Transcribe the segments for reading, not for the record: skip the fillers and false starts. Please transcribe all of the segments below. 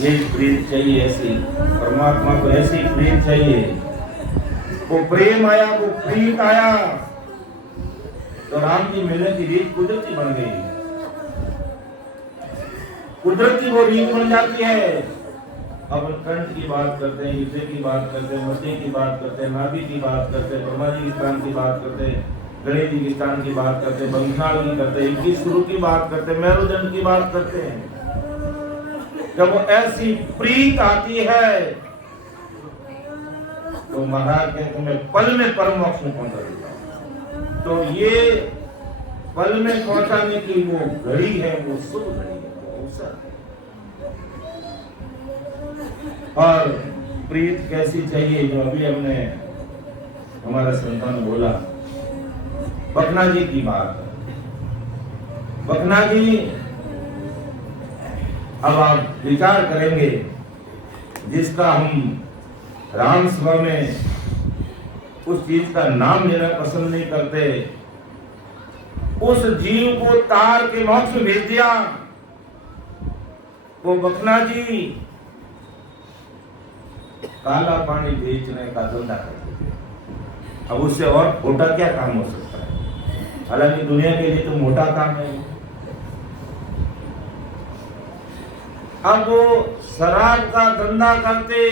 ये प्रीत चाहिए, ऐसी परमात्मा को ऐसी प्रीत चाहिए। वो प्रेम आया, वो प्रीत आया तो राम जी मिलने की रीत कुदरती बन गई। कुदरती वो रीत बन जाती है। अब कंठ की बात करते हैं, युद्ध की बात करते हैं, मध्य की बात करते हैं, नाभि की बात करते हैं, ब्रह्मा जी के स्थान की बात करते हैं, गणेश जी के स्थान की बात करते हैं, बंशाल की करते हैं, 21 गुरु की बात करते हैं, मेरुदंड की बात करते हैं। जब वो ऐसी प्रीत आती है तो महाराज कहते हैं पल में परम मोक्ष में पहुंचा देगा। तो ये पल में पहुंचाने की वो घड़ी है, वो शुभ घड़ी है, वो अवसर है। और प्रीत कैसी चाहिए, जो अभी हमने हमारा संतान बोला, बकना जी की बात। बकना जी, अब आप विचार करेंगे, जिसका हम राम सभा में उस चीज का नाम लेना पसंद नहीं करते, उस जीव को तार के मोक्ष में भेज दिया। वो बकना जी काला पानी बेचने का धंधा करते थे। अब उससे और मोटा क्या काम हो सकता है? हालांकि दुनिया के लिए तो मोटा काम है। अब वो शराब का धंधा करते,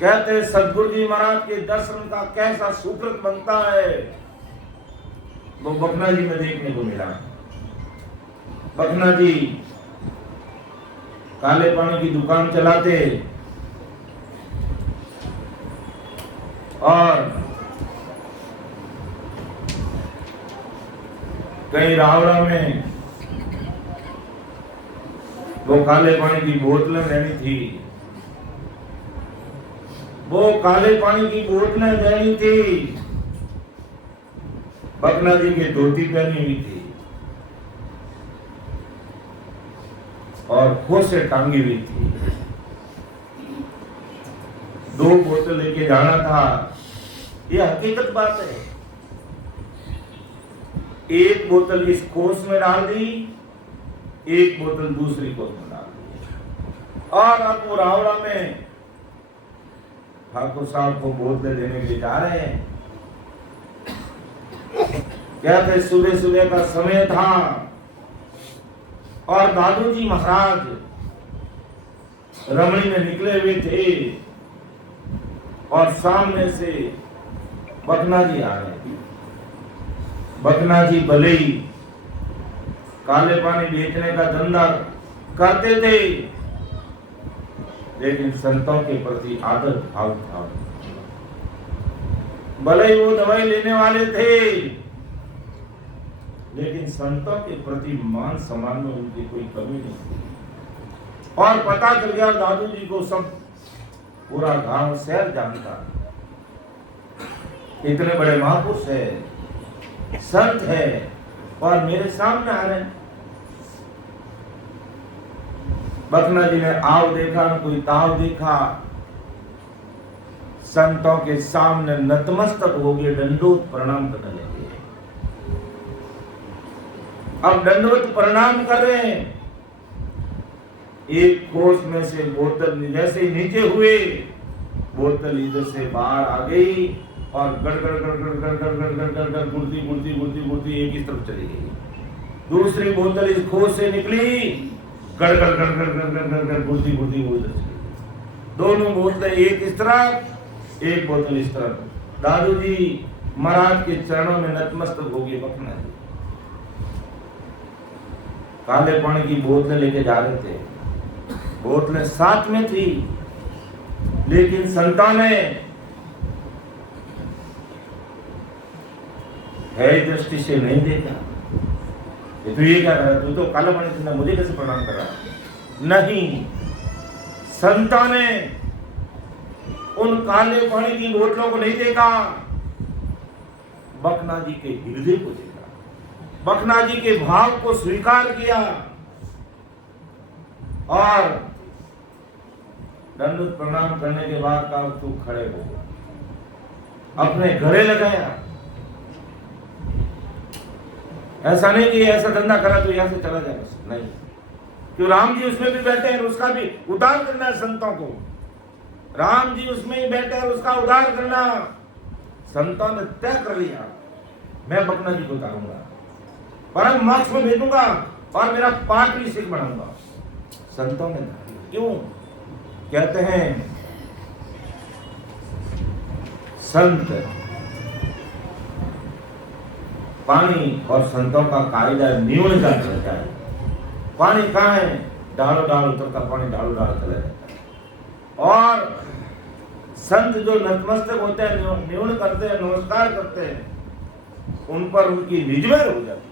कहते सदगुरु जी महाराज के दर्शन का कैसा सुकृत बनता है, वो बकना जी में देखने को मिला। बकना जी काले पानी की दुकान चलाते और कहीं रावड़ा में वो काले पानी की बोतलें लेनी थी, वो काले पानी की बोतलें लेनी थी। बकना जी की धोती पहनी हुई थी और खोस से टांगी हुई थी। 2 बोतल लेके जाना था, यह हकीकत बात है। एक बोतल इस कोस में डाल दी, एक बोतल दूसरी कोस में डाल दी। और अब वो रावड़ा में ठाकुर साहब को बोतलें देने के जा रहे हैं। कहते सुबह सुबह का समय था और दादू जी महाराज रमणी में निकले हुए थे और सामने से बकना जी आ रहे थे। बकना जी भले ही काले पानी बेचने का धंधा करते थे, लेकिन संतों के प्रति आदर भाव था। भले ही वो दवाई लेने वाले थे, लेकिन संतों के प्रति मान सम्मान में उनकी कोई कमी नहीं थी। और पता चल गया दादू जी को, सब पूरा गांव शहर जानता, इतने बड़े महापुरुष है, संत है और मेरे सामने आ रहे हैं। बकना जी ने आव देखा, कोई ताव देखा, संतों के सामने नतमस्तक हो गए, दंडोत प्रणाम करने लगे। अब दंडवत प्रणाम कर रहे हैं। एक कोस में से बोतल जैसे ही नीचे हुए, बोतल इधर से बाहर आ गई और गड़ गड़ गड़ गड़ गड़ गड़ गड़ गड़ गड़ गड़ गुड़ती गुड़ती गुड़ती गुड़ती एक ही तरफ चली गई। दूसरी बोतल इस खोस से निकली, गड़ गड़ गड़ गड़ गड़ गड़ गड़ गड़ गुड़ती गुड़ती वो इधर चली। दोनों बोतलें एक इस तरफ, एक बोतल इस तरफ। दादू जी महाराज के चरणों में नतमस्तक हो गए बकना जी। काले पानी की बोतलें लेके जा रहे थे, बोतलें साथ में थी, लेकिन संतान ने है दृष्टि से नहीं देखा। तो ये क्या करा, तू तो काला पानी पीना, मुझे कैसे प्रणाम कर रहा? नहीं, संतान ने उन काले पानी की बोतलों को नहीं देखा, बकना जी के हृदय को देखा, बकना जी के भाव को स्वीकार किया और दंडवत प्रणाम करने के बाद कहा तू खड़े हो, अपने घरे लगाया। ऐसा नहीं कि ऐसा धंधा करा तो यहां से चला जाए, बस नहीं। क्यों राम जी उसमें भी बैठे हैं, उसका भी उद्धार करना है संतों को। राम जी उसमें ही बैठे हैं, उसका उद्धार करना। संतों ने तय कर लिया, मैं बकना जी को उतारूंगा, परम मोक्ष में भेजूंगा और मेरा पार्टी सिख बनाऊंगा। संतों ने क्यों कहते हैं संत पानी और संतों का कायदा नियम का रहता है। पानी कहाँ है, डालो डाल उतरता पानी, डालो डाल चला जाता है। और संत जो नतमस्तक होते हैं, न्यून करते हैं, नमस्कार करते हैं, उन पर उनकी निजमेर हो जाती है।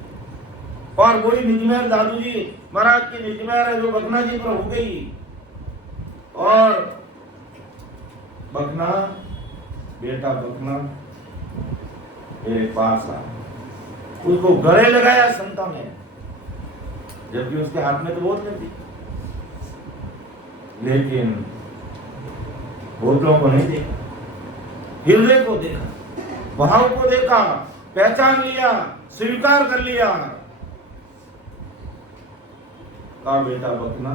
और वही निजमेर दादू जी महाराज की निजमेर है जो बकना जी पर हो गई। और बकना बेटा बकना मेरे पास आ, उसको गले लगाया संतों ने, जबकि उसके हाथ में तो बोतलें थी, लेकिन बोतलों को नहीं देखा, हृदय को देखा, भाव को देखा, पहचान लिया, स्वीकार कर लिया। का बेटा बकना,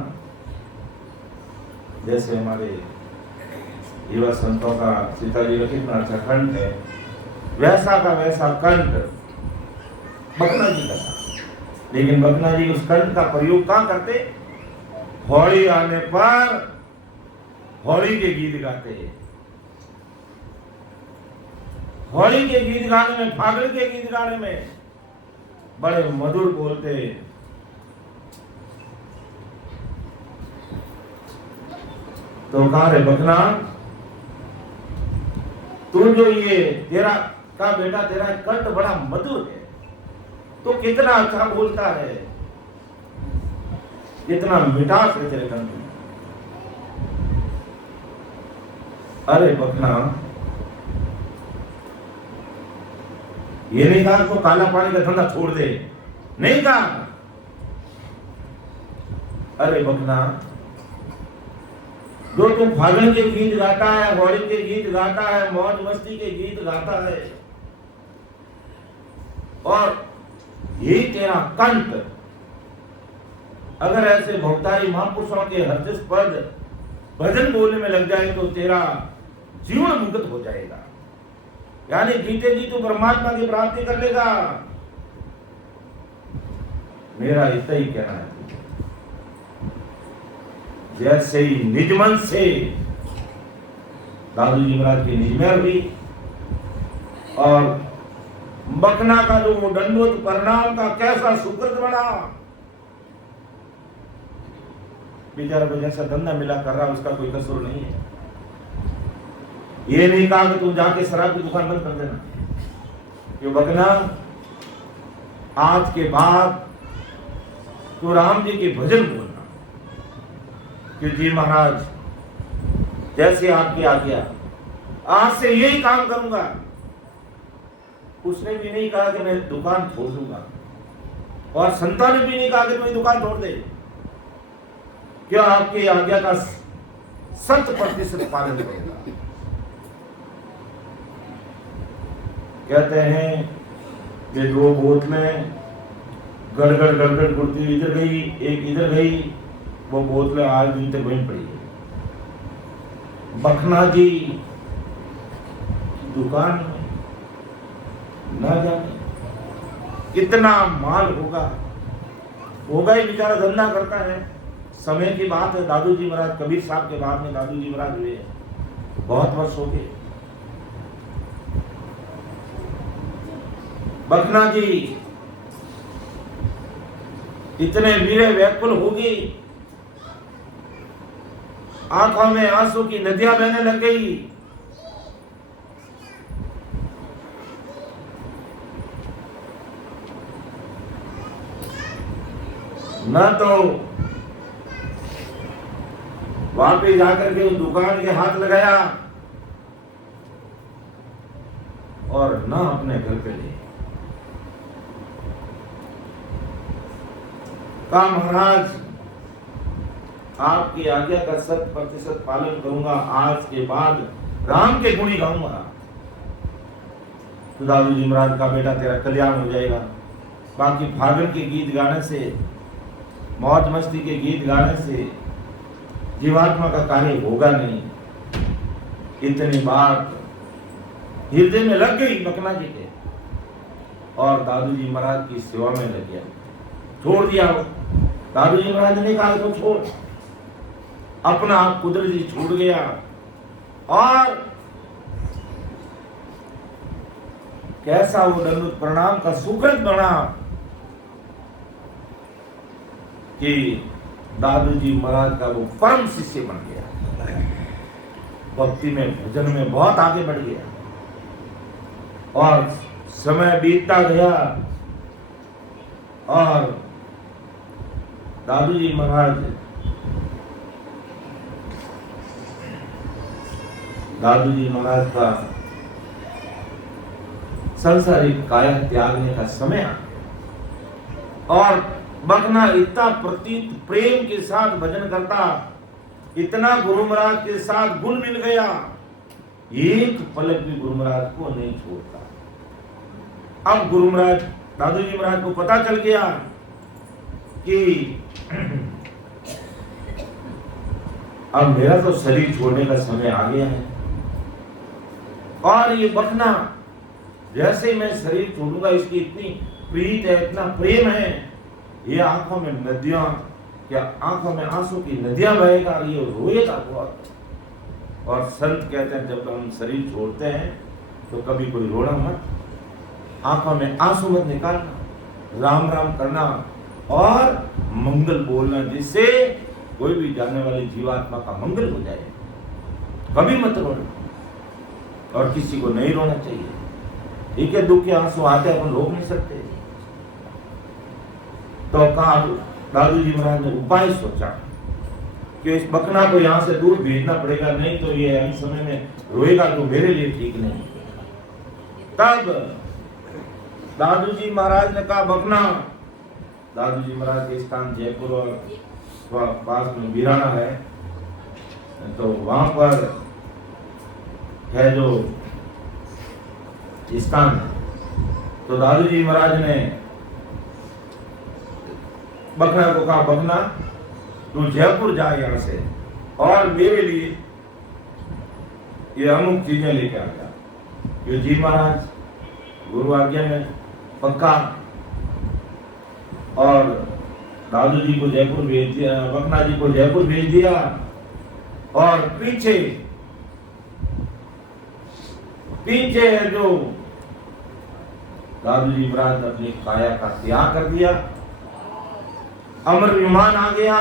जैसे हमारे युवा संतों का सीताजी का कितना अच्छा कंठ है, वैसा का वैसा कंठ बकना जी का था। लेकिन बकना जी उस कंठ का प्रयोग कहाँ करते, होली आने पर होली के गीत गाते, होली के गीत गाने में, फागुन के गीत गाने में बड़े मधुर बोलते। तो कहा रे बकना, तू जो ये तेरा का बेटा, तेरा कंठ बड़ा मधुर है, तो कितना अच्छा बोलता है, कितना मिठास है तेरे कंठ में। अरे बकना, ये नहीं कहा तो काला पानी का धंधा छोड़ दे, नहीं कहा। अरे बकना, जो तुम फागुन के गीत गाता है, होली के गीत गाता है, मौज मस्ती के गीत गाता है, और यही तेरा कंठ अगर ऐसे भक्तारी महापुरुषों के हृदयस्पर्श भजन बोलने में लग जाए तो तेरा जीवन मुक्त हो जाएगा, यानी जीते जी तू परमात्मा की प्राप्ति कर लेगा। मेरा इतना ही कहना है। जैसे ही निज मन से दादू जी महाराज की निजमेर हुई और बकना का जो दंडवत परिणाम का कैसा सुकृत बना, बेचारा को जैसा धंधा मिला कर रहा उसका कोई कसूर नहीं है। ये नहीं कहा कि तुम जाके शराब की दुकान बंद कर देना, क्यों बकना, आज के बाद तो राम जी के भजन बोलना, कि जी महाराज जैसे आपकी आज्ञा, आज से यही काम करूंगा। उसने भी नहीं कहा कि मैं दुकान छोड़ दूंगा, और संता ने भी नहीं कहा कि तुम दुकान छोड़ दे। क्या आपकी आज्ञा का 100% पालन करेगा। कहते हैं कि 2 बोतलें गड़गड़ गड़गड़ गुड़ती इधर गई, एक इधर गई, वो बोतलें आज दिन तक वहीं पड़ी है। बकना जी दुकान में ना जाने कितना माल होगा ही, बेचारा धंधा करता है। समय की बात है, दादू जी महाराज कबीर साहब के बाद में दादू जी महाराज हुए, बहुत वर्ष हो गए। बकना जी इतने वीरे व्याकुल होगी, आंखों में आंसू की नदियां बहने लग गई। न तो वहां पे जाकर के उस दुकान के हाथ लगाया, और न अपने घर पे ले। कहा महाराज आपकी आज्ञा का 100% पालन करूंगा, आज के बाद राम के गुणी गाऊंगा। तो दादू जी महाराज का बेटा तेरा कल्याण हो जाएगा। बाकी फागुन के गीत गाने से, मौज मस्ती के गीत गाने से जीवात्मा का कार्य होगा नहीं। इतनी बात हृदय में लग गई मकना जी के, और दादू जी महाराज की सेवा में लग गया, छोड़ दिया। दादू जी महाराज ने कहा तो छोड़, अपना आप कुदरत जी छूट गया। और कैसा वो दंडवत प्रणाम का सुकृत बना कि दादू जी महाराज का वो परम शिष्य बन गया, भक्ति में भजन में बहुत आगे बढ़ गया। और समय बीतता गया और दादू जी महाराज का संसारिक काया त्यागने का समय आ, और मकना इतना प्रतीत प्रेम के साथ भजन करता, इतना गुरु महाराज के साथ गुण मिल गया, एक पलक भी गुरु महाराज को नहीं छोड़ता। अब गुरु महाराज दादू जी महाराज को पता चल गया कि अब मेरा तो शरीर छोड़ने का समय आ गया है, और ये बखना जैसे मैं शरीर छोड़ूंगा, इसकी इतनी प्रीत है, इतना प्रेम है, ये आंखों में नदियां, क्या आंखों में आंसू की नदियां बहेगा, ये रोएगा बहुत। और संत कहते हैं जब हम शरीर छोड़ते हैं तो कभी कोई रोना मत, आंखों में आंसू मत निकालना, राम राम करना और मंगल बोलना, जिससे कोई भी जानने वाली जीवात्मा का मंगल हो जाए। कभी मत रोना, और किसी को नहीं रोना चाहिए। ठीक है, दुख के आंसू आते अपन रोक नहीं सकते। तो कहा दादू जी महाराज ने उपाय सोचा कि इस बकना को यहाँ से दूर भेजना पड़ेगा, नहीं तो ये अंत समय में रोएगा तो मेरे लिए ठीक नहीं। तब दादू जी महाराज ने कहा बकना, दादू जी महाराज के स्थान जयपुर और पास में बिराना है, तो वहां पर है जो स्थान है। तो दादू जी महाराज ने बकना को कहा बकना तू जयपुर जा यहाँ से, और मेरे लिए ये अमुक चीजें लेके आ गया। ये जी महाराज गुरु आज्ञा में पक्का। और दादू जी को जयपुर भेज दिया, बकना जी को जयपुर भेज दिया, और पीछे है जो दादू जी महाराज ने अपनी काया का त्याग कर दिया, अमर विमान आ गया,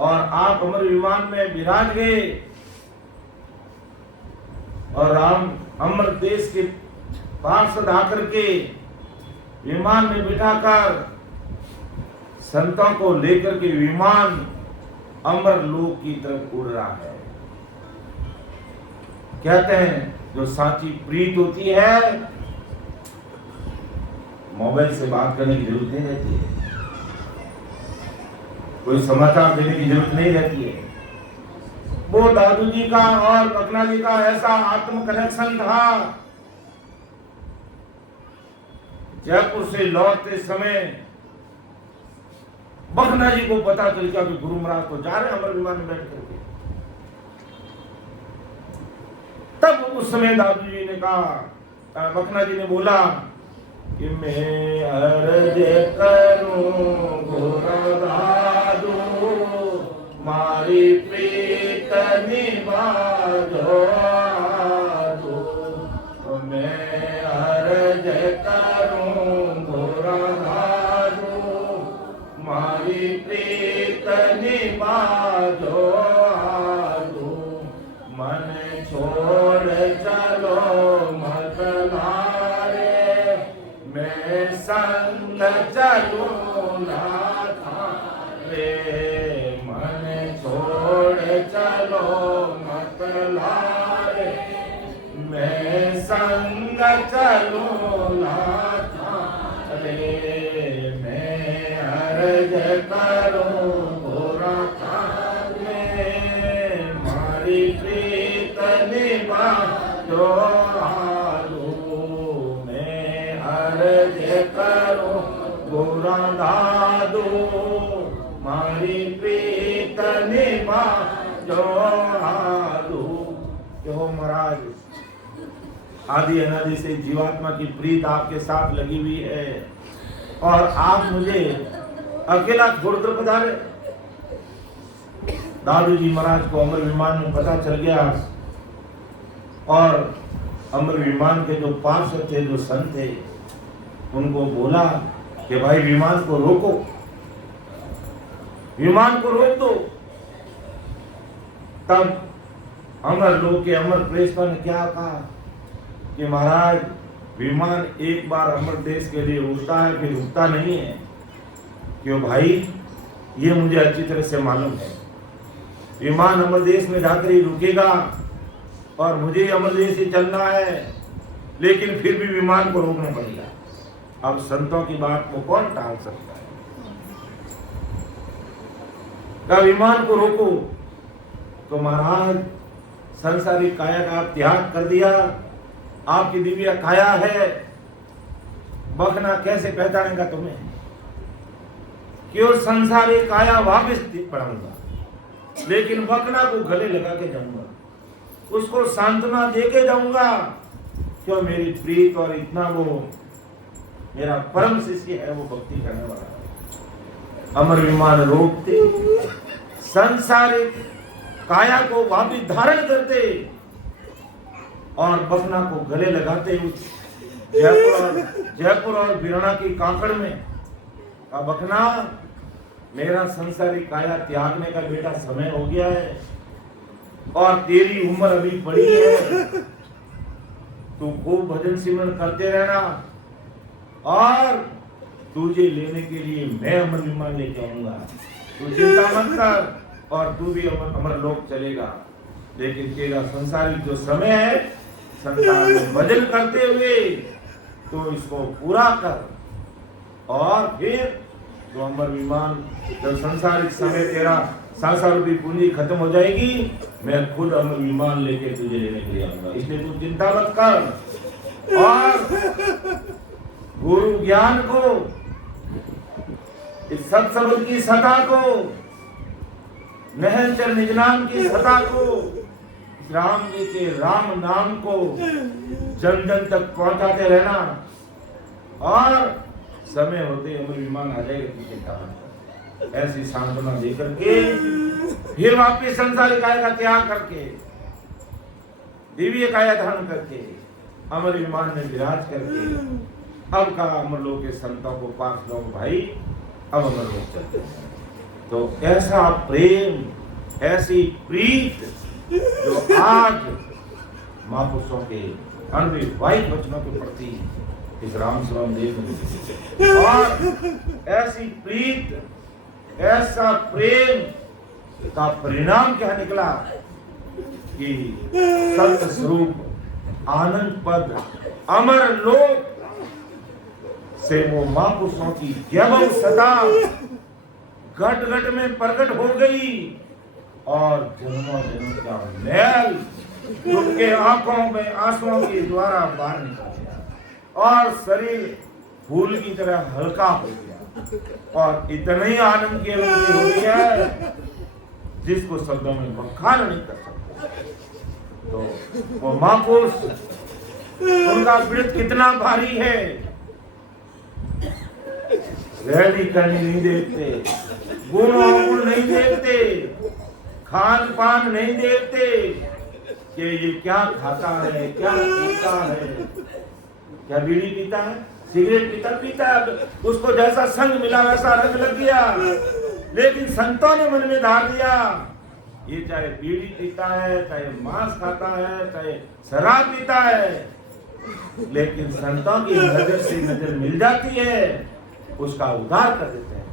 और आप अमर विमान में विराज गए, और राम अमर देश के पार्षद आकर के विमान में बिठाकर संतों को लेकर के विमान अमर लोक की तरफ उड़ रहा है। कहते हैं जो साची प्रीत होती है, मोबाइल से बात करने की जरूरत नहीं रहती है, कोई समाचार देने की जरूरत नहीं रहती है। वो दादू जी का और बकना जी का ऐसा आत्म कनेक्शन था। जयपुर से लौटते समय बकना जी को पता चल गया कि गुरु महाराज तो जा रहे अमर विमान में बैठ करके। तब उस समय दादू जी ने कहा, बकना जी ने बोला कि मैं अर्ज करूं गुरु दादू, मारी प्रीत निभाजो आदू। मैं अर्ज करूं गुरु दादू, मारी प्रीत निभाजो आदू। मन छोड़ चलो मत लारे, मैं संग चलूं ना थारे। मन छोड़ चलो मत लारे, मैं संग चलूं ना थारे। मैं अर्ज करूं बुरा थारे, मारी प्रीत निभाजो आलू। मैं अर्ज करो गोरा दादो मारी प्रीत निभा जोड़ादो। क्यों महाराज, आदि अनादि से जीवात्मा की प्रीत आपके साथ लगी हुई है और आप मुझे अकेला छोड़कर पधारे। दादू जी महाराज को अमर विमान में पता चल गया और अमर विमान के जो पार्षद थे, जो संत थे, उनको बोला कि भाई विमान को रोको, विमान को रोक दो। तब अमर लोक के अमर प्रेषित ने क्या कहा कि महाराज विमान एक बार अमर देश के लिए उड़ता है फिर रुकता नहीं है। क्यों भाई, ये मुझे अच्छी तरह से मालूम है। विमान अमर देश में जाकर ही रुकेगा और मुझे अमर देश ही चलना है, लेकिन फिर भी विमान को रोकना पड़ेगा। अब संतों की बात को कौन टाल सकता है? का विमान को रोको। तो महाराज संसारिक काया का आप त्याग कर दिया, आपकी दिव्य काया है, बखना कैसे पहचानेगा तुम्हें? क्यों संसारिक काया वापिस पढ़ाऊंगा, लेकिन बखना को गले लगा के जाऊंगा, उसको सांत्वना दे के जाऊंगा। क्यों मेरी प्रीत और इतना वो मेरा परम शिष्य है, वो भक्ति करने वाला है। अमर विमान रोकते, संसारिक काया को वापिस धारण करते और बखना को गले लगाते। जयपुर और बिरना की कांकड़ में का बखना, मेरा संसारिक काया त्यागने का बेटा समय हो गया है और तेरी उम्र अभी बड़ी है। तू खूब भजन सिमरन करते रहना और तुझे लेने के लिए मैं अमर विमान लेके आऊंगा। तू चिंता मत कर और तू भी अमर लोक चलेगा। लेकिन तेरा संसारिक जो समय है, संसार में भजन करते हुए तो इसको पूरा कर और फिर जो अमर विमान, जब संसारिक समय तेरा संसार रूपी पूंजी खत्म हो जाएगी, मैं खुद अमर विमान लेके तुझे लेने के लिए आऊंगा। इसलिए तू चिंता मत कर और गुरु ज्ञान को, इस सत्संग की सता को, नहचर निज नाम की सता को, राम जी के राम नाम को जन जन तक पहुंचाते रहना और समय होते अमर विमान आ जाएगा तुझे कहा। ऐसी सांत्वना देकर के फिर वापिस संसारिक काया का त्याग करके दिव्य काया धारण करके अमर विमान में विराज करके अब का अमर लोक के संतों को पास लोग भाई अब अमर लोक चलते हैं। तो ऐसा प्रेम, ऐसी प्रीत जो आज महापुरुषों के अनविवाहित वचनों के प्रति इस राम स्वयं देख और ऐसी प्रीत, ऐसा प्रेम का परिणाम क्या निकला कि सत्य स्वरूप आनंद पद अमर लोक से वो महापुरुषों की जैव सदा घट घट में प्रकट हो गई और जन्मों जन्म का मैल उनके आंखों में आंसुओं के द्वारा बाहर निकल गया और शरीर फूल की तरह हल्का हो गया और इतना ही आनंद की अनुभूति हो गया है जिसको शब्दों में बखान नहीं कर सकते। तो वो महापुरुष, उनका व्रत कितना भारी है, रहनी करनी नहीं देखते, गुण अवगुण नहीं देखते, खान पान नहीं देखते कि ये क्या खाता है, क्या पीता है, क्या बीड़ी पीता है, सिगरेट पीता है, उसको जैसा संग मिला वैसा रंग लग गया। लेकिन संतों ने मन में धार दिया ये चाहे बीड़ी पीता है, चाहे मांस खाता है, चाहे शराब पीता है, लेकिन संतों की नजर से नजर मिल जाती है, उसका उद्धार कर देते हैं,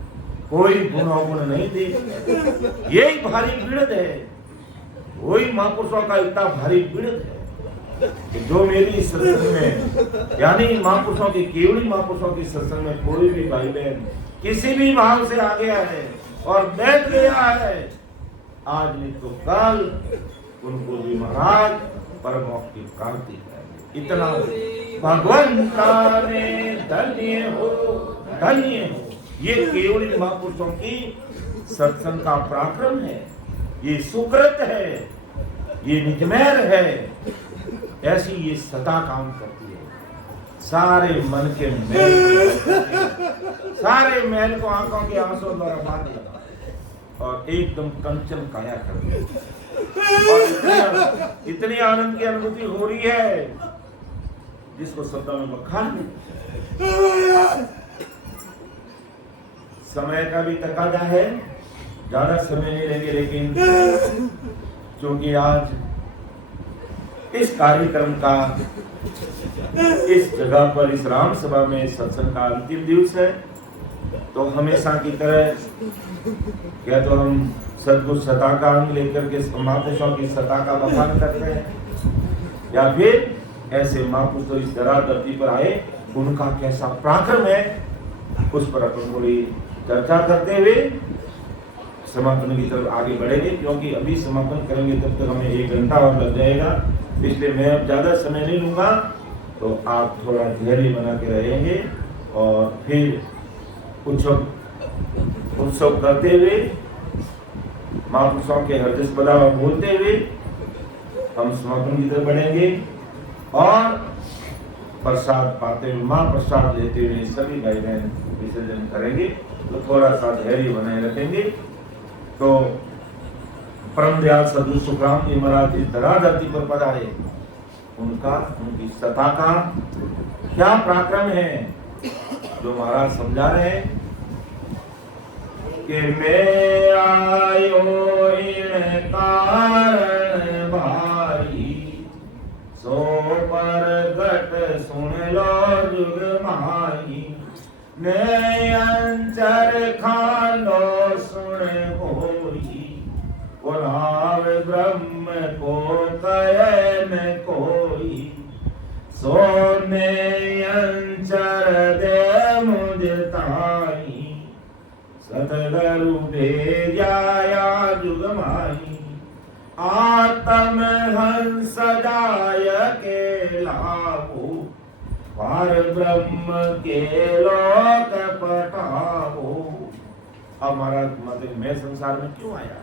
कोई गुण अवगुण नहीं देखते। यही भारी पीड़ित है, वही महापुरुषों का इतना भारी पीड़ित है कि जो मेरी सत्संग में, यानी महापुरुषों की केवली महापुरुषों की सत्संग में कोई भी भाई बहन किसी भी भाव से आ गया है और बैठ गया है, आज नहीं तो कल उनको भी महाराज परम मोक्ष की प्राप्ति है। इतना भगवंता ने धन्य हो, धन्य हो। ये केवल इन महापुरुषों की सत्संग का पराक्रम है, ये सुकृत है, ये निजमेर है। ऐसी ये सदा काम करती है, सारे मन के मैल, सारे मैल को आंखों के आंसू द्वारा बांध लगा और एकदम कंचन काया कर दिया। और इतनी आनंद की अनुभूति हो रही है जिसको शब्दों में बखान नहीं। समय का भी तकाजा है, ज्यादा समय नहीं लेंगे, लेकिन क्योंकि आज इस कार्यक्रम का इस जगह पर इस राम सभा में सत्संग का अंतिम दिवस है, तो हमेशा की तरह क्या तो हम सदगुरु सता का अंग लेकर के महापुरुषों की सता का बखान करते हैं, या फिर ऐसे महापुरुष तो इस धरती पर आए उनका कैसा पराक्रम है उस पर अपन थोड़ी चर्चा करते हुए समापन की तरफ आगे बढ़ेंगे। क्योंकि अभी समापन करेंगे तब तक हमें 1 घंटा और लग जाएगा, इसलिए मैं अब ज्यादा समय नहीं लूंगा, तो आप थोड़ा धैर्य बना के रहेंगे और फिर उत्सव करते हुए महापुरुषों के हृदय पदा बोलते हुए हम समापन की तरफ बढ़ेंगे और प्रसाद पाते हुए महाप्रसाद लेते हुए सभी भाई बहन विसर्जन करेंगे। तो थोड़ा सा धैर्य बनाए रखेंगे। तो परम दयाल सदगुरु सुखराम जी महाराज इस धराधरती पर पधारे, उनकी सत्ता का क्या पराक्रम है जो महाराज समझा रहे हैं कि मैं आयो इन कारण भाई, सो परगट सुन लो जुग माही, ने अंचर खानो सुन होई, पुराव ब्रह्म को कयन कोई, सोने अंचर दे मुझ ताई, सतगुरु भेजाया जुग माही, आत्म हंस जाय के लाभो, पार ब्रह्म के लोक पटाओ। अब महाराज मतलब मैं संसार में क्यों आया,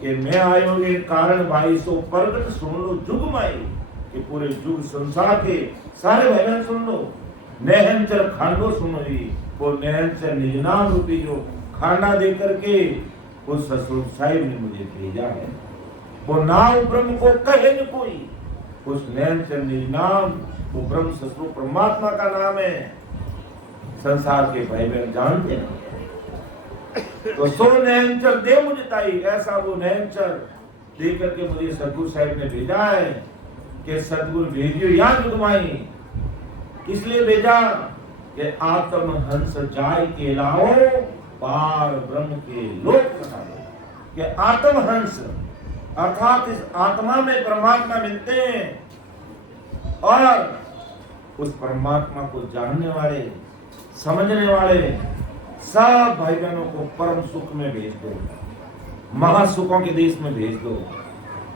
कि मैं आयो के कारण भाई सो प्रगट सुन लो जुग माई, कि पूरे जुग संसार के सारे भाई बहन सुन लो, नहंचर खांडो सुनो जी, वो नहंचर निज नाम रूपी जो खांडा दे करके उस ससुर साहिब ने मुझे भेजा है, वो नाम ब्रह्म को कहे न कोई, उस नहंचर निज नाम वो ब्रह्म ससुर परमात्मा का नाम है, संसार के भाई बहन जानते हैं। तो सो नहंचर दे मुझे ताई, ऐसा वो नहंचर दे करके मुझे सदगुरु साहिब ने भेजा है कि सदगुरु भेजियो या जुगमाई, इसलिए भेजा कि आत्म हंस जाय के लाओ, पार ब्रह्म के लोक पटाओ। कि आत्म हंस अर्थात इस आत्मा में परमात्मा मिलते हैं और उस परमात्मा को जानने वाले समझने वाले सब भाई बहनों को परम सुख में भेज दो, महासुखों के देश में भेज दो।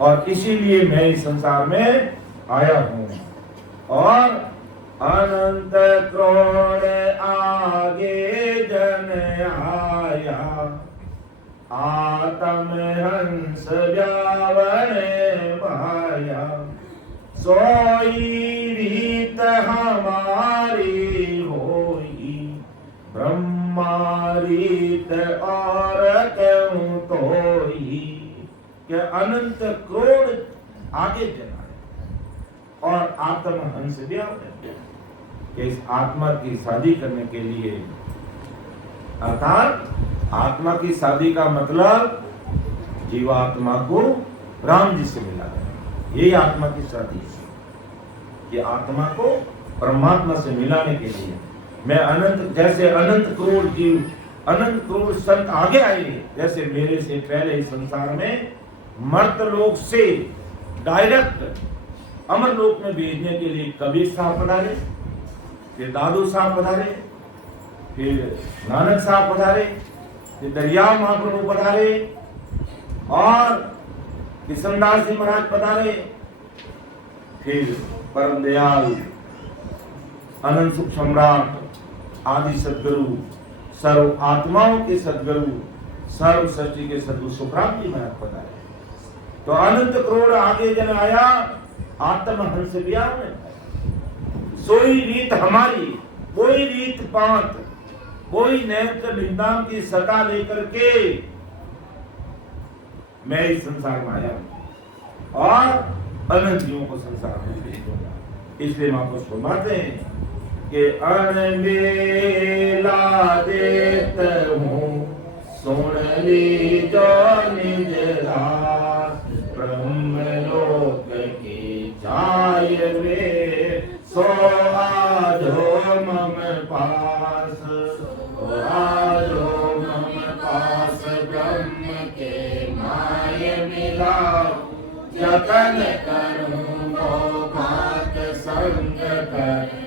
और इसीलिए मैं इस संसार में आया हूं। और अनंत क्रोध आगे जन आया, आत्म हंस जावन भाया, सोई रीत हमारी होई, ब्रह्मारीत और क्यों तोई। कि अनंत क्रोध आगे चला है और आत्म हंस व्यावन, कि इस आत्मा की शादी करने के लिए, अर्थात आत्मा की शादी का मतलब जीवात्मा को राम जी से मिला है, यही आत्मा की शादी है। ये आत्मा को परमात्मा से मिलाने के लिए मैं अनंत, जैसे अनंत करोड़ जीव, अनंत करोड़ संत आगे आए, जैसे मेरे से पहले इस संसार में मर्त लोक से डायरेक्ट अमर लोक में भेजने के लिए कबीर साहब पधारे, फिर दादू साहब पधारे, फिर नानक साहब पधारे, फिर दरिया महाप्रभु पधारे और किशनदास जी महाराज पधारे, फिर परम दयाल अनंत सुख सम्राट आदि सदगुरु, सर्व आत्माओं के सदगुरु, सर्व सृष्टि के सदगुरु सुखराम जी महाराज पधारे। तो अनंत करोड़ आगे जन आया आत्म हंस ब्याह में, सोई रीत हमारी, कोई रीत पांत, कोई नैत निंदाम की सता लेकर के मैं इस संसार में आया हूं और अनंत जीवों को संसार में भेज दूंगा। इसलिए महापुरुष फरमाते हैं कि अनबेला देत हूँ सुन ली जो निज दास, ब्रह्म लोक की छाय में सो आजो मम पास, सो आजो मम पास ब्रह्म के माय मिला, जतन करूं वो बात संग कर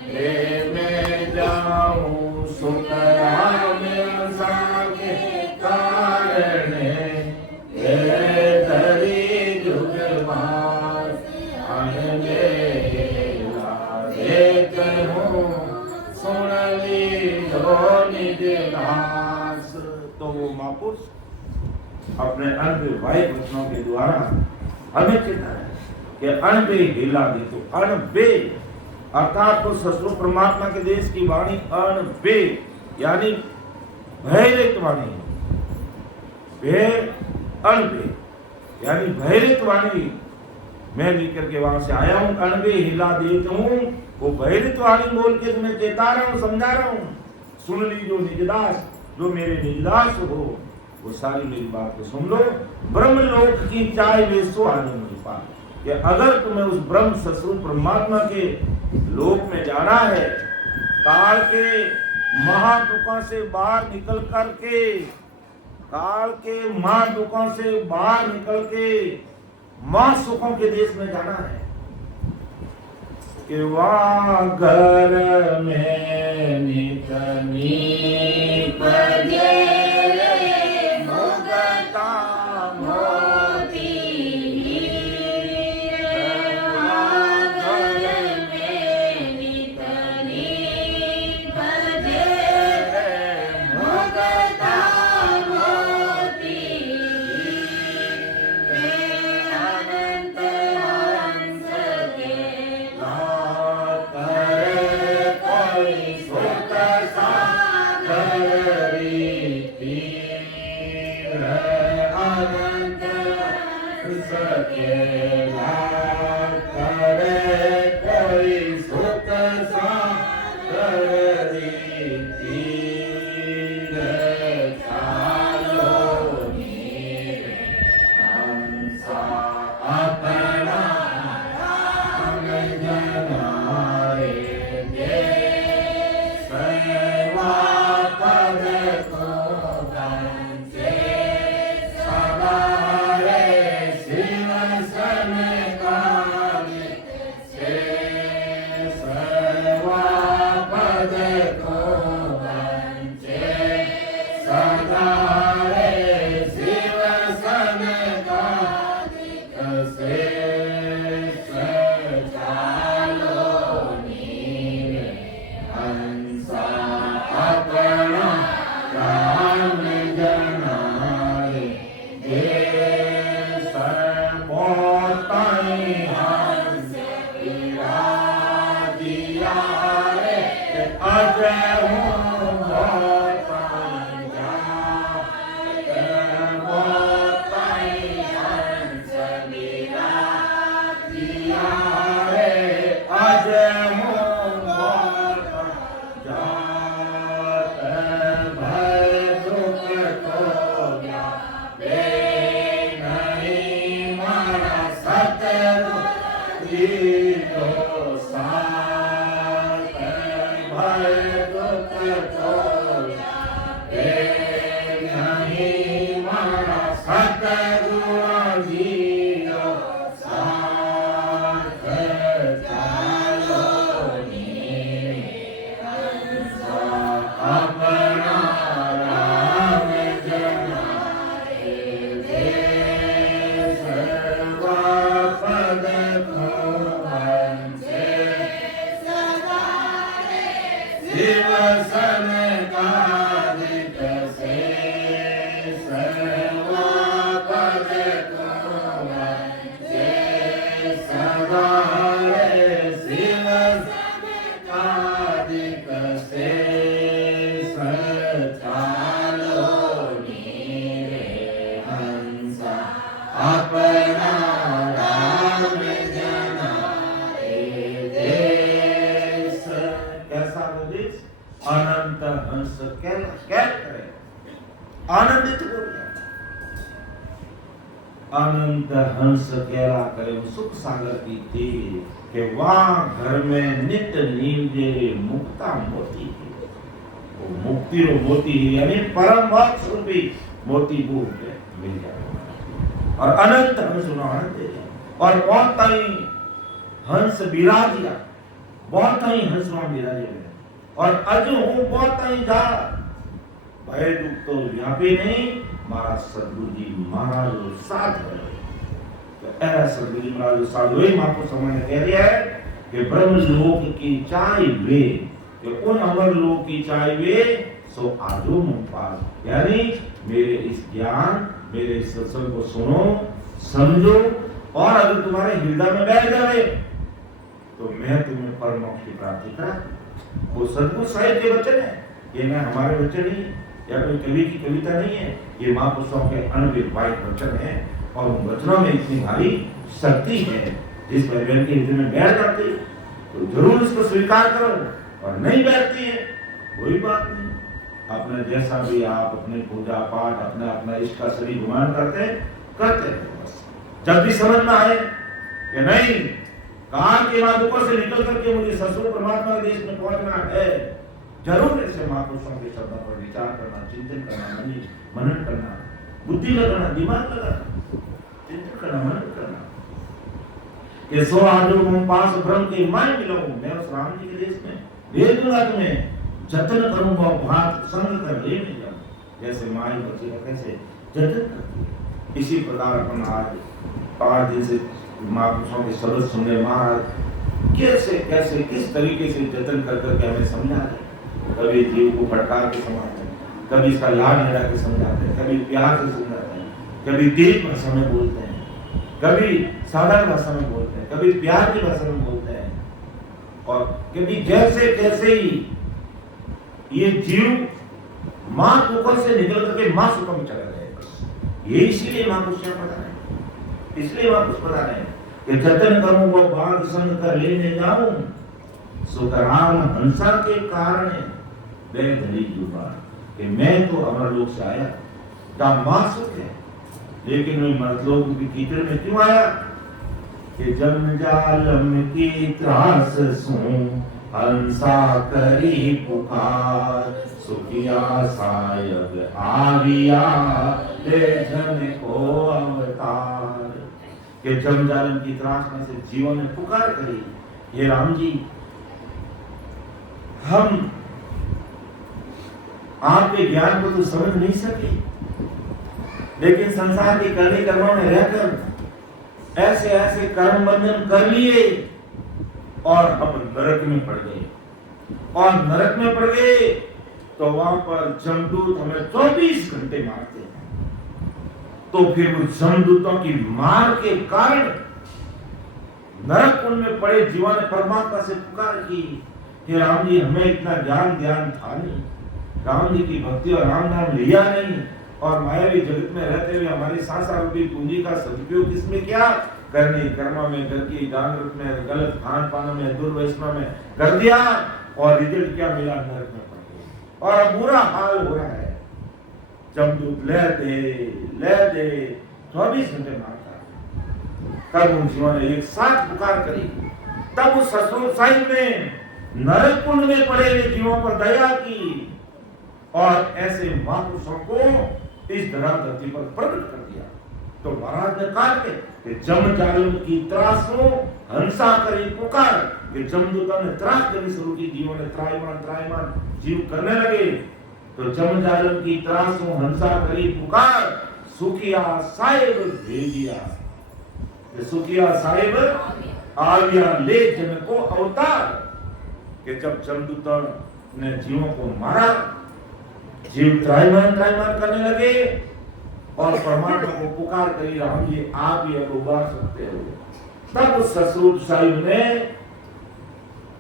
में जाऊं, सुख राम के कारण धरी जुगवास, देख हूँ सुन ली जो निज दास। तो वो महापुरुष अपने अनभिवाही वचनों के द्वारा हमें चिन्ह है कि अण बे हिला दे। तो अण बे अर्थात तो ससुर परमात्मा के देश की वाणी अण बे यानी भयरहित वाणी, अण बे यानी भयरहित वाणी मैं लेकर के वहां से आया हूं। अण बे हिला देता हूं, वो भयरहित वाणी बोल के तुम्हें चेता रहा हूं, समझा रहा हूं। सुन ली जो निजदास, जो मेरे निजदास हो वो सारी मेरी बात को सुन लो। ब्रह्म लोक की चाय वे सो आने मुझे पा, कि अगर तुम्हें उस ब्रह्म ससुर परमात्मा के लोक में जाना है, काल के महादुखों से बाहर निकल करके, काल के महादुखों से बाहर निकल के महासुखों के देश में जाना है, कि वहाँ घर में नितनी पदे सनकादिक शेष पद तुमसे सवारे शिव सनकादिक शेष चालो नीरे हंसा अपना राम जनाए देश। कैसा वो देश? अनंत हंस क्या करे? आनंदित हो गया। अनंत हंस कैला करे वो सुख सागर की थी कि वहां घर में नित्य नींदे मुक्ता मोती थी। वो मुक्ति और मोती यानी परम मोक्ष रूपी मोती वो मिल जाए और अनंत हंस आनंद दे जाए। और बहुत ताई हंस बिराजिया, बहुत ताई हंस वहां बिराजे और अज हूं बहुत ताई जा भय दुख तो यहाँ पे नहीं। महाराज सदगुरु जी महाराज साथ है तो ऐसा सदगुरु जी महाराज साधु ही मां को समय कह दिया है कि ब्रह्म लोक की चाय वे कि उन अमर लोक की चाय वे सो आजो मुझ पास, यानी मेरे इस ज्ञान मेरे इस सत्संग को सुनो समझो और अगर तुम्हारे हृदय में बैठ जाए तो मैं तुम्हें परम मोक्ष की प्राप्ति करा। वो सदगुरु साहिब के वचन है, ये ना हमारे वचन नहीं या कोई कवि की कविता नहीं है, ये महापुरुषों के अनविवाहित वचन है और उन वचनों में इतनी भारी शक्ति है जिस पर व्यक्ति के हृदय में बैठ जाती है तो जरूर इसको स्वीकार करो और नहीं बैठती है कोई बात नहीं। अपने जैसा भी आप अपने पूजा पाठ अपना अपना इष्ट का शरीर गुमान करते हैं बस। जब भी समझ में आए कि नहीं काल के माध्यमों से निकल करके मुझे ससुर परमात्मा के देश में पहुंचना है, जरूर ऐसे महापुरुषों के शब्दों पर विचार करना, चिंतन करना, मनन करना, बुद्धि लगाना, दिमाग लगाना, चिंतन करना, मनन करना कि सो आजो तुम पास ब्रह्म के माय मिलो, मैं उस राम जी के देश में भेज दूंगा तुम्हें, जतन करूंगा भात संग कर लेने जाऊं। जैसे माई बच्चे का कैसे जतन करती है इसी प्रकार अपन आज 5 दिन से महापुरुषों के शब्द सुनने महाराज कैसे कैसे किस तरीके से जतन कर करके हमें समझा रहे। कभी जीव को फटकार के समझाते हैं, कभी इसका लाड लड़ा के समझाते हैं, कभी प्यार से समझाते हैं, कभी तेज भाषा में बोलते हैं, कभी साधारण भाषा में बोलते हैं, कभी प्यार की भाषा में बोलते हैं और कभी जैसे कैसे ही ये जीव मां कुकर से निकल करके मां सुखम में चला जाएगा। ये इसीलिए महापुरुष बता रहे हैं, इसलिए महापुरुष बता रहे हैं कि जतन करूं वो बाग संग कर लेने जाऊं सुखराम हंसा के कारण वे धरी जुबान कि मैं तो अमर लोक से आया का मां सुख है लेकिन मैं मर्दलोक की कीचड़ में क्यों आया कि जन्म जालम की त्रास सूं हंसा करी पुकार सुखिया सायब आविया ले जन को अवतार के जन्म जालम की त्रास में से जीवन ने पुकार करी, हे राम जी हम आपके ज्ञान को तो समझ नहीं सके लेकिन संसार के करने कर्मों में रहकर ऐसे ऐसे कर्म बंधन कर लिए और हम नरक में पड़ गए और नरक में पड़ गए तो वहां पर जमदूत हमें 24 घंटे मारते हैं। तो फिर उन जमदूतों की मार के कारण नरक कुंड में पड़े जीवन ने परमात्मा से पुकार की कि राम जी हमें इतना ध्यान था नहीं, राम जी की भक्ति और राम नाम लिया नहीं और मायावी जगत में रहते हुए हमारी सांसा रूपी पूंजी का सदुपयोग इसमें क्या करने कर्म में घर की जानवत में गलत खान पान में दुर्व्यसनों में कर दिया और रिजल्ट क्या मिला नरक में पड़ गए और अब बुरा हाल हो रहा है। जमदूत ले दे 24 घंटे मारता तब उन जीवों ने एक साथ पुकार करी तब उस ससुर साहिब ने नरक कुंड में पड़े हुए जीवों पर दया की और ऐसे महापुरुषों को इस धरती पर प्रकट कर दिया। तो महाराज ने कहा कि जम जालम की त्रासों हंसा करी पुकार कि जमदूतों ने त्रास करनी शुरू की, जीवों ने त्रायमान जीव करने लगे। तो जम जालम की त्रासों हंसा करी पुकार सुखिया साहिब भेजिया, सुखिया साहिब आविया ले जन को अवतार कि जब जमदूतों ने जीवों को मारा, जीव त्राहिमाम करने लगे और परमात्मा को पुकार करी, राम जी आप ही अब उबार सकते हो। तब ससुर साहिब ने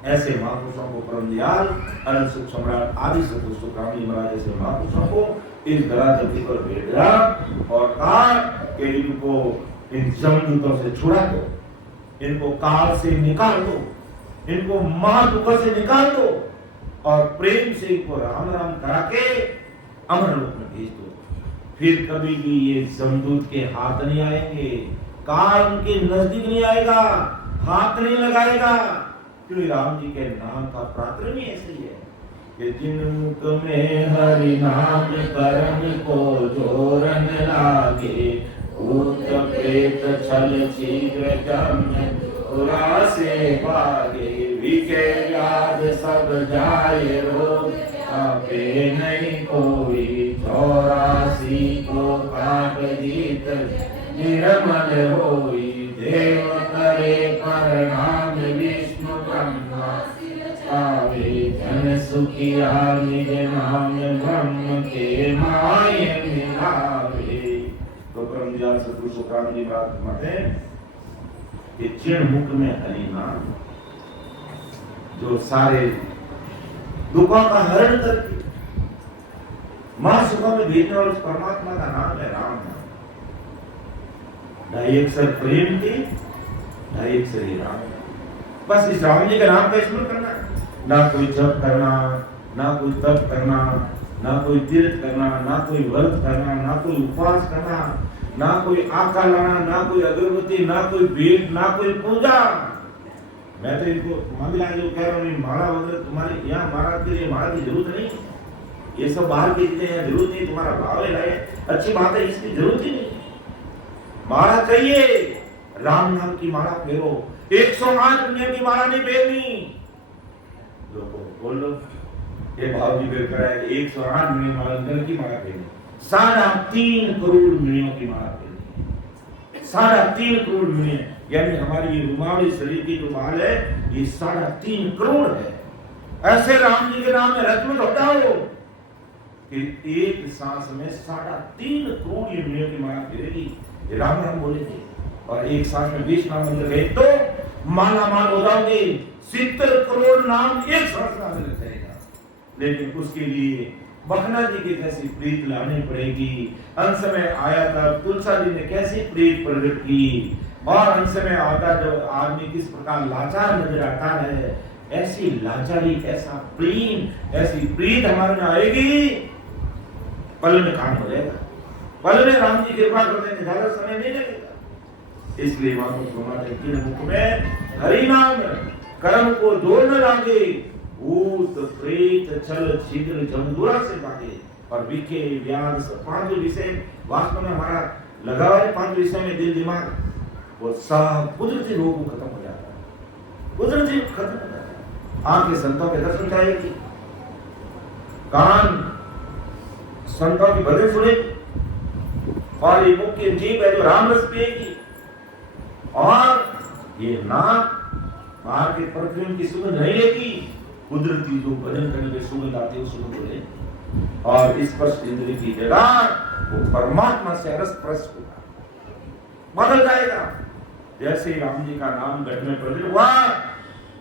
ऐसे महापुरुषों को परम दयाल अनंत सुख सम्राट आदि सतगुरु सुखराम जी महाराज जैसे महापुरुषों को इस धराधरती पर भेजा और कहा कि इनको इन जमदूतों से छुड़ा दो, इनको काल से निकाल दो, इनको महादुख से निकाल दो और प्रेम से इनको राम राम करा के अमर लोक में भेज दो। फिर कभी भी ये जमदूत के हाथ नहीं आएंगे, काल उनके नजदीक नहीं आएगा, हाथ नहीं लगाएगा, क्योंकि राम जी के नाम का प्रातः ही ऐसे ही है कि जिन मुख में हरि नाम करम को जोरन लागे, भूत प्रेत छल शीघ्र जम से भागे, विके व्याध सब जाए रोग, पे नहीं कोई 84 को काट जीत निर्मल होई, देव करे प्रणाम विष्णु ब्रह्मा पावे, जन सुखिया निज नाम ब्रह्म के माय मिलावे। तो परम दयाल सतगुरु सुखराम जी बात माते कि चिण मुख में हरि नाम, जो सारे दुखों का हरण करके मां सुखों में भेजने वाले परमात्मा का नाम है राम नाम। ढाई अक्षर प्रेम की, ढाई अक्षर ही राम। बस इस राम जी के नाम का स्मरण करना, ना कोई जप करना, ना कोई तप करना, ना कोई तीर्थ करना, ना कोई व्रत करना, ना कोई उपवास करना, ना कोई आका लाना, ना कोई अगरबत्ती, ना कोई भेंट, ना कोई पूजा। मैं तो इनको मंगला जो कह रहा हूँ, माला वगैरह तुम्हारे यहाँ महाराज के लिए माला की जरूरत नहीं, ये सब बाहर की चीजें हैं, जरूरत नहीं, तुम्हारा भाव है अच्छी बात है, इसकी जरूरत ही नहीं। माला चाहिए, राम नाम की माला फेरो, 108 नियम की माला नहीं फेरनी। लोगों बोलो ये भाव जी बेर कराए 108 नियम माला की माला फेरनी, 3.5 करोड़ मिलियों की माला फेरनी, 3.5 करोड़ मिलियन, यानी हमारी ये रुमाली शरीर की जो माल है ये 3.5 करोड़ है। ऐसे राम जी के नाम में रत्न हटाओ कि एक सांस में 3.5 करोड़ ये मिलियों की माला फेरेगी, राम नाम बोलेंगे और एक सांस में 20 नाम अंदर गए तो माला माल हो जाओगे, 70 करोड़ नाम एक सांस में अंदर जाएगा। लेकिन उसके लिए बखना जी की कैसी प्रीत लानी पड़ेगी। अंश में आया था तुलसा जी ने कैसी प्रीत प्रकट की, और अंश में आता जो आदमी किस प्रकार लाचार नजर आता है, ऐसी लाचारी, ऐसा प्रेम, ऐसी प्रीत हमारे में आएगी, पल में काम हो जाएगा, पल में राम जी कृपा कर देंगे, ज्यादा समय नहीं लगेगा। इसलिए मुख में हरि नाम कर्म को जोड़ न लागे, भूत प्रेत छल छिद्र जमदूरा से भागे, और विखे व्याध 5 विषय वास्तव में हमारा लगा हुआ है, 5 विषय में दिल दिमाग वो सब कुदरती रोग खत्म हो जाता है, कुदरती खत्म हो जाता है। आंखें संतों के दर्शन जाएगी, कान संतों की भजन सुनेगी, और ये मुख की जीभ है जो राम रस पिएगी, और ये नाक बाहर के परफ्यूम की सुगंध नहीं लेगी, कुदरती जो भजन करने की सुगंध आती है सुगंध ले, और स्पर्श इंद्रिय की जगह वो परमात्मा से रस स्पर्श होगा, बदल जाएगा। जैसे ही राम जी का नाम गढ़ में प्रकट हुआ,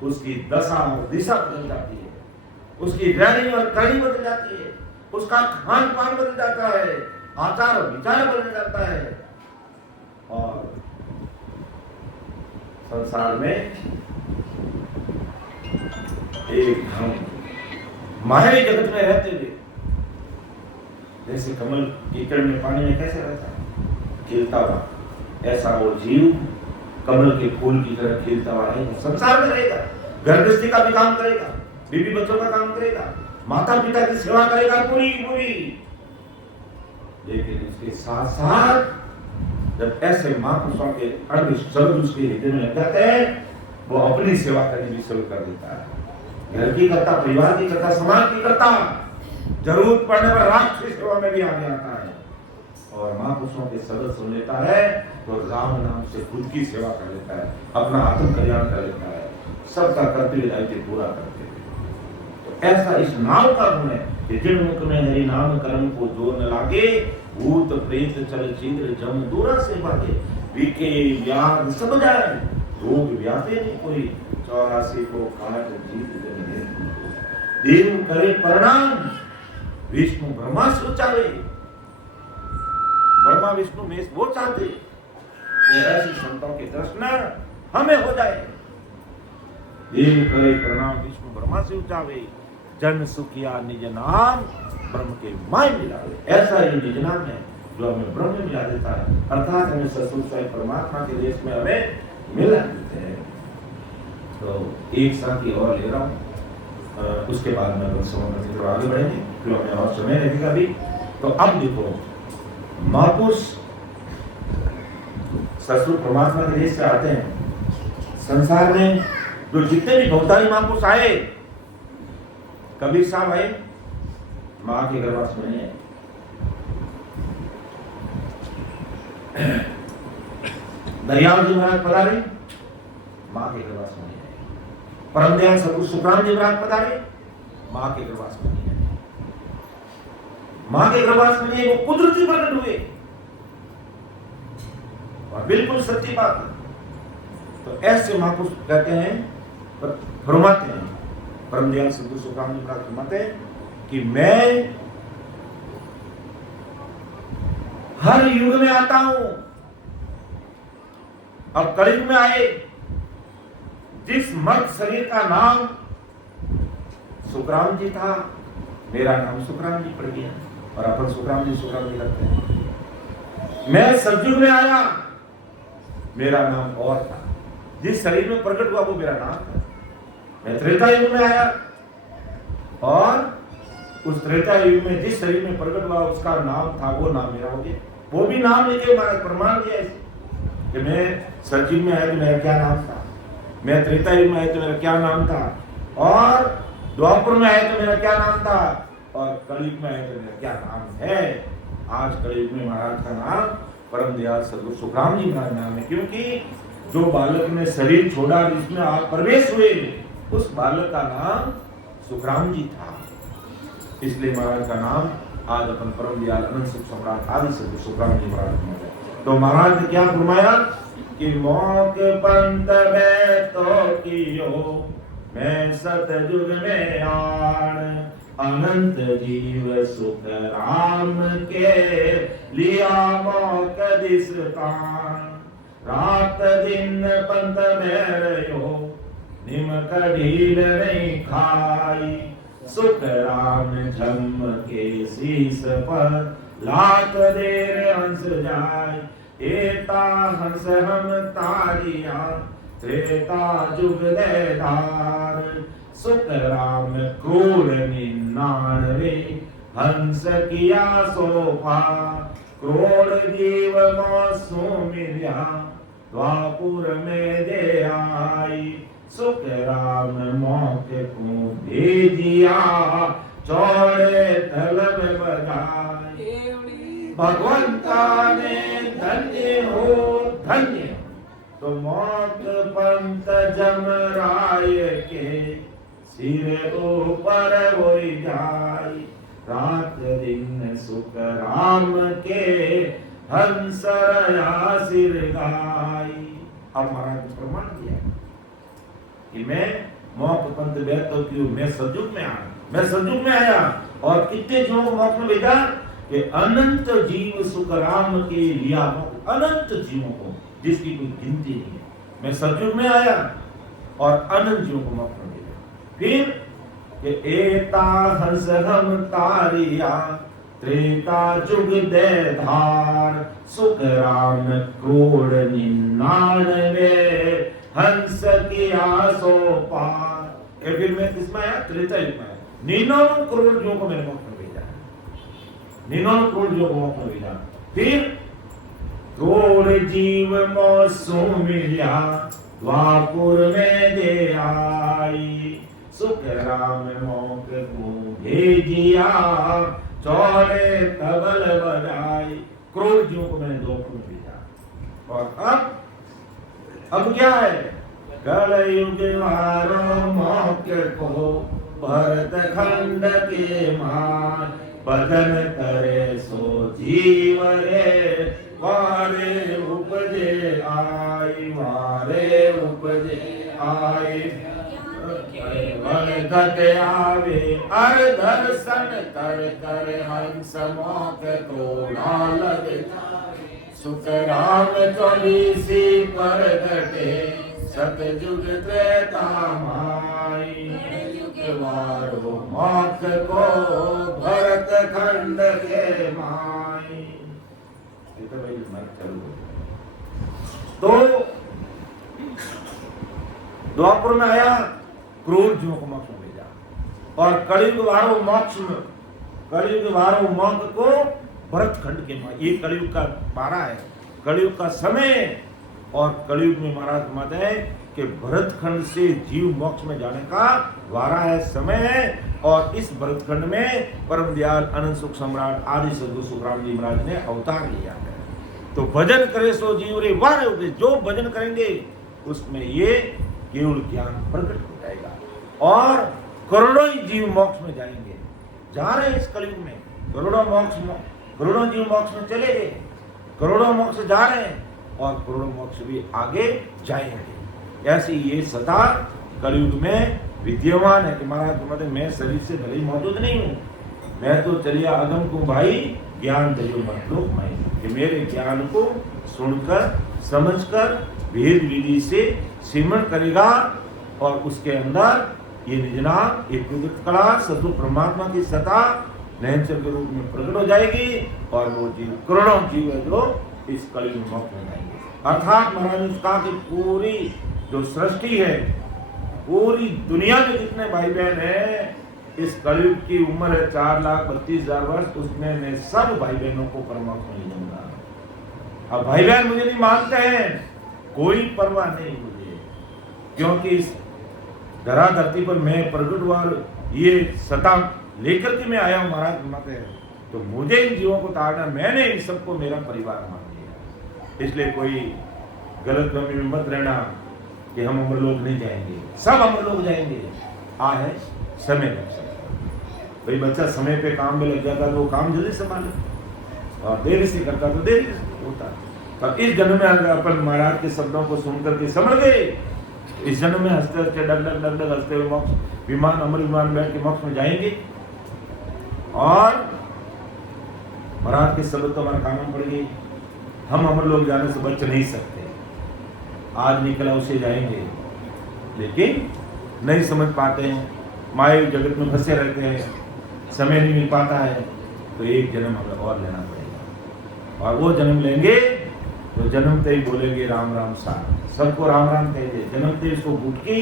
उसकी दशा और दिशा बदल जाती है, उसकी रहनी और करनी बदल जाती है, उसका खान पान बदल जाता है, आचार और विचार बदल जाता है, और संसार में एक हम मायावी जगत में रहते हुए, जैसे कमल कीचड़ में पानी में कैसे रहता है खिलता हुआ, ऐसा वो जीव कमल के फूल की तरह खिलता हुआ है, संसार में रहेगा, घर गृहस्थी का भी काम करेगा, बीवी बच्चों का काम करेगा, माता पिता की सेवा करेगा पूरी पूरी, लेकिन उसके साथ साथ जब ऐसे महापुरुषों के अर्ध शब्द उसके हृदय में लग जाते हैं, वो अपनी सेवा करनी भी शुरू कर देता है, घर की करता, परिवार की करता, समाज की करता, जरूरत पड़ने पर राष्ट्र की सेवा में भी आगे आता है, और महापुरुषों के शब्द सुन लेता है तो राम नाम से खुद की सेवा कर लेता है, अपना आत्म कल्याण कर लेता है, सबका कर्तव्य दायित्व पूरा करते हैं। तो ऐसा इस नाम का गुण है कि जिन मुख में हरि नाम कर्म को जो न लागे, भूत प्रेत चल चिद्र जम दूरा से भागे, विके व्याध सब जाए, रोग व्याधे नहीं कोई, 84 को काट जीत जन देव करे प्रणाम, विष्णु ब्रह्मा सोचावे, ब्रह्मा विष्णु में वो चाहते कि ऐसी संतों के दर्शन हमें हो जाए। देव करे प्रणाम, विष्णु ब्रह्मा से उचावे, जन सुखिया निज नाम, ब्रह्म के माय मिलावे। ऐसा ये निज नाम है जो हमें ब्रह्म मिला देता है, अर्थात हमें ससुर स्वयं परमात्मा के देश में हमें मिला देते हैं। तो एक साथ ही और ले रहा हूँ, उसके बाद में थोड़ा आगे बढ़ेंगे क्योंकि हमें और समय लगेगा भी। तो अब देखो, महापुरुष ससुर परमात्मा के देश से आते हैं। संसार में जो जितने भी भौतारी महापुरुष आए, कबीर साहब आए, माँ के गर्भवास में है। दरियाव जी महाराज पधारे, माँ के गर्भवास में है। परम दयाल सतगुरु सुखराम जी महाराज पधारे, माँ के गर्भवास में है। माँ के गर्भवास में वो कुदरती प्रकट हुए, और बिल्कुल सच्ची बात है। तो ऐसे महापुरुष कहते हैं, फरमाते हैं, परम दयाल सतगुरु सुखराम जी महाराज फरमाते हैं कि मैं हर युग में आता हूं। अब कलयुग में आए, जिस मर्द शरीर का नाम सुखराम जी था, मेरा नाम सुखराम जी पड़ गया, और अपन सुखराम जी लगते हैं। मैं सतयुग में आया, मेरा नाम और था। जिस शरीर में प्रकट हुआ वो मेरा नाम था। मैं त्रेता युग में आया, और उस त्रेता युग में जिस शरीर में प्रकट हुआ उसका नाम था, वो नाम मेरा हो गया। वो भी नाम लेके महाराज प्रमाण दिया इसे कि मैं सतयुग में आया तो मेरा क्या नाम था, मैं त्रेता युग में आया तो मेरा क्या नाम था, और द्वापर में आया तो मेरा क्या नाम था, और कलयुग में आया तो मेरा क्या नाम है। आज कलयुग में महाराज का नाम परम दयाल सतगुरु सुखराम जी महाराज नाम है, क्योंकि जो बालक ने शरीर छोड़ा, जिसमें आप प्रवेश हुए, उस बालक का नाम सुखराम जी था। इसलिए महाराज का नाम आज अपन परम दयाल अनंत सुख सम्राट आदि सतगुरु सुखराम जी महाराज। तो महाराज ने क्या फरमाया कि मौक पंत में तो कियो, मैं सतयुग में आण, अनंत जीव सुख राम के लिया मौक दिसतान। रात दिन पंत में रहो, निम कढ़ील नहीं खाई, सुख राम जम के शीस पर लात देर हंस जाय। एता हंस हम तारिया, त्रेता जुग दे धार, सुख राम क्रूर 99 हंस किया सोफा। क्रोड़ जीव मौसू मिल्या, द्वापुर में दे आई, सुख राम मौके को भेजिया, चौड़े तलब बजाए। भगवंता ने धन्य हो धन्य, तो मौत पंत जमराय के सिर ऊपर हो जाए। रात दिन सुख राम के हंसरया सिर गाई। अब महाराज ने प्रमाण दिया कि मैं मौक पंथ बैठो क्यों, मैं सतयुग में आया, मैं सतयुग में आया, और कितने जीवों को मौक में भेजा कि अनंत जीव सुख राम के लिया, अनंत जीवों को, जिसकी कोई गिनती नहीं है। मैं सतयुग में आया और अनंत जीवों को मौक में भेजा। फिर कि एता हंस हम तारिया, त्रेता जुग दे धार, सुख राम क्रोड़ 99 हंस किया सो पार। फिर मैं किसमें आया? त्रेता युग में आया। 99 करोड़ जीवों को मैंने मोक्ष में भेजा, 99 करोड़ जीवों को मोक्ष में भेजा। फिर क्रोड़ जीव मौसू मिल्या, द्वापुर में दे आई, सुख राम मौक को भेजिया, चौड़े तबल बजाई। क्रोड़ जीवों को मैंने द्वापुर में भेजा। और अब क्या है? कलयुग वारो मौके को भरत खंड के मान, भजन करे सो जीव रे, वारे उपजे आई, वारे उपजे आई। वर्गत आवे अर दर्शन कर कर हंस मोक तोड़ा लग, सुख राम चौबीसी पर घटे, सतयुग त्रेता माई, वारो मोख को भरत खंड के माई। ये तो भाई मैं चलूं। तो द्वापर में आया, क्रूर जीवों को मोक्ष में भेजा, और कलयुग वारो मोक्ष में, कलयुग वारो मोक्ष को भरत खंड के माई। ये कलयुग का पारा है, कलयुग का समय। और कलयुग में महाराज मत है कि भरत खंड से जीव मोक्ष में जाने का वारा है, समय है। और इस भरत खंड में परम दयाल अनंत सुख सम्राट आदि सद्गुरु सुखराम जी महाराज ने अवतार लिया है। तो भजन करे सो जीव रे, वारे उपजे, जो भजन करेंगे उसमें ये केवल ज्ञान प्रकट हो जाएगा, और करोड़ों ही जीव मोक्ष में जाएंगे। जा रहे हैं इस कलयुग में करोड़ों जीव मोक्ष में चले गए, करोड़ों मोक्ष जा रहे हैं, और करोड़ों मोक्ष भी आगे जाएंगे। ऐसी ये सदा कलयुग में विद्यमान है कि महाराज मैं शरीर से भले ही मौजूद नहीं हूँ, मैं तो चलिए अगम को भाई ज्ञान दे मतलोक में, कि मेरे ज्ञान को सुनकर समझकर भेद विधि से सिमरण करेगा, और उसके अंदर ये निजना, ये कुदरत कला सद्गुरु परमात्मा की सत्ता नयनचर के रूप में प्रकट हो जाएगी, और वो जीव करोड़ों जीव है जो इस कलयुग में मोक्ष में जाएंगे। अर्थात महाराज उसका की पूरी जो सृष्टि है, पूरी दुनिया में जितने भाई बहन है, इस कलयुग की उम्र है 4,32,000 वर्ष, उसमें मैं सब भाई बहनों को परमात्मा नहीं दूंगा। अब भाई बहन मुझे नहीं मानते हैं, कोई परवाह नहीं मुझे, क्योंकि इस धरा धरती पर मैं प्रकट हुआ, ये सत्ता लेकर के मैं आया हूँ महाराज मत है, तो मुझे इन जीवों को तारना, मैंने इन सबको मेरा परिवार मान लिया। इसलिए कोई गलत फहमी में मत रहना कि हम अमरलोक नहीं जाएंगे, सब अमरलोक जाएंगे। है समय लग सकता, भाई बच्चा समय पे काम में लग जाता तो वो काम जल्दी संभाले, और देरी से करता तो देरी से होता। पर इस जन्म में अगर अपन महाराज के शब्दों को सुनकर के समझ गए, इस जन्म में हंसते हंसते डग डग डग डग हंसते हुए मोक्ष विमान अमर विमान बैठ के मोक्ष में जाएंगे, और महाराज के शब्द तो हमारे कान में पड़ गई, हम अमर लोग जाने से बच नहीं सकते। आज निकला उसे जाएंगे, लेकिन नहीं समझ पाते हैं, माया जगत में फंसे रहते हैं, समय नहीं मिल पाता है, तो एक जन्म हमें और लेना पड़ेगा। और वो जन्म लेंगे तो जन्मते ही बोलेंगे राम राम साहब, सबको राम राम कहेंगे, जन्मते ही उसको गुटकी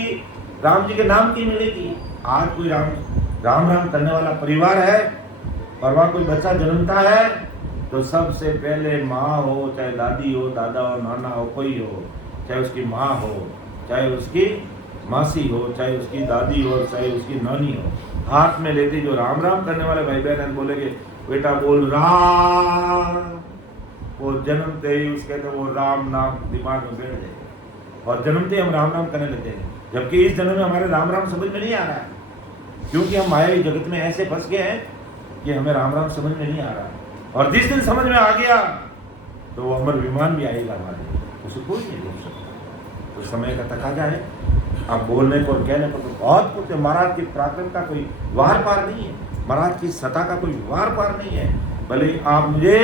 राम जी के नाम की मिलेगी। आज कोई राम राम करने वाला परिवार है, और वहाँ कोई बच्चा जन्मता है तो सबसे पहले माँ हो, चाहे दादी हो, दादा हो, नाना हो, कोई हो, चाहे उसकी माँ हो, चाहे उसकी मासी हो, चाहे उसकी दादी हो, चाहे उसकी नानी हो, हाथ में लेते जो राम राम करने वाले भाई बहन बोलेंगे बेटा बोल राम, वो जन्मते ही उसके तो वो राम नाम दिमाग में बैठ जाए, और जन्मते ही हम राम राम करने लगते हैं। जबकि इस जन्म में हमारे राम राम समझ में नहीं आ रहा है, क्योंकि हम मायावी जगत में ऐसे फंस गए हैं कि हमें राम राम समझ में नहीं आ रहा है। और जिस दिन समझ में आ गया तो वो अमर विमान भी आएगा हमारे, उसे कोई नहीं रोक सकता। तो समय का तकाजा है, आप बोलने को और कहने को तो बहुत कुछ है। महाराज की पराक्रम का कोई वार पार नहीं है, महाराज की सत्ता का कोई वार पार नहीं है। भले आप मुझे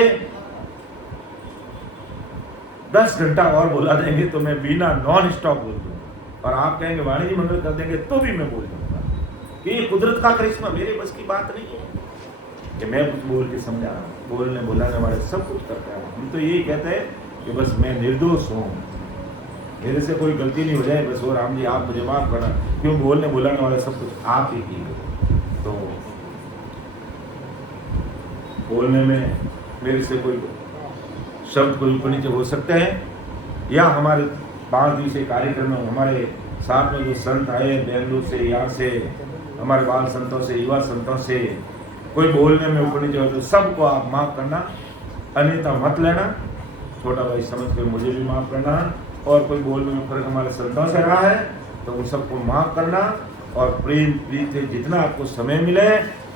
10 घंटा और बोला देंगे तो मैं बिना नॉन स्टॉप बोल दूंगा, और आप कहेंगे वाणी जी मंगल कर देंगे तो भी मैं बोल दूंगा, कि ये कुदरत का करिश्मा, मेरे बस की बात नहीं है कि मैं कुछ बोल के समझा। बोलने बुलाने वाले सब कुछ करते हैं। हम तो यही कहते हैं कि बस मैं निर्दोष हूँ, मेरे से कोई गलती नहीं हो जाए, बस वो राम जी आप मुझे माफ करना, क्यों बोलने बुलाने वाले सब कुछ आप ही की। तो बोलने में मेरे से कोई शब्द कोई ऊपर नीचे हो सकते हैं, या हमारे 5 दिवसीय कार्यक्रम में हमारे साथ में जो संत आए बेंगलुरु से, यहाँ से हमारे बाल संतों से, युवा संतों से कोई बोलने में ऊपर नीचे हो तो सबको आप माफ़ करना, अन्यथा मत लेना। छोटा भाई समझ कर मुझे भी माफ़ करना, और कोई बोलने में फर्क हमारे संतों से रहा है तो उन सबको माफ़ करना, और प्रेम प्रीत से जितना आपको समय मिले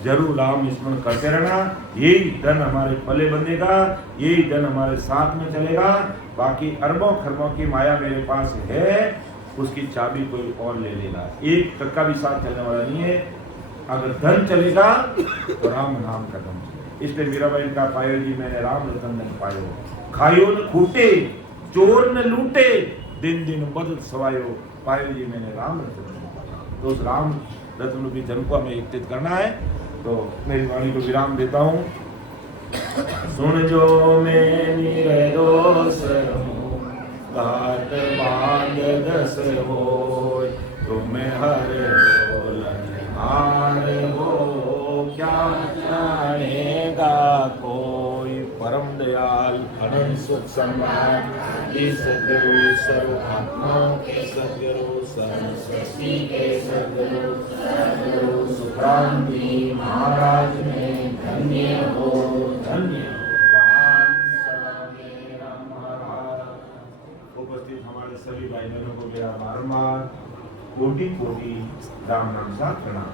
जरूर राम स्मरण करते रहना। यही धन हमारे पले बंधेगा, यही धन हमारे साथ में चलेगा। बाकी अरबों खरबों की माया मेरे पास है, उसकी चाबी कोई और ले लेगा, एक टक्का भी साथ चलने वाला नहीं है। अगर धन चलेगा तो राम नाम का धन चलेगा। इसलिए मीराबाई का पायो जी मैंने राम रतन धन पायो, खायो न खूटे चोर न लूटे, दिन दिन बदत सवायो, पायो जी मैंने राम रतन धन पायो। तो उस राम रतन की धन को हमें एकत्रित करना है। तो मेरी वाणी को विराम देता हूँ। सुन जो मैं निर्दोष हूँ, घाट बांध दस हो, तुम हर हार हो, क्या जानेगा कोई। परम दयाल अनंत सुख सम्राट सद्गुरु सर्व आत्माओं के सद्गुरु सरस्वती के सद्गुरु सद्गुरु सुखरांति महाराज में धन्य हो, धन्य हो। उपस्थित हमारे सभी भाई बहनों को मेरा बारंबार कोटि कोटि राम नाम सा प्रणाम।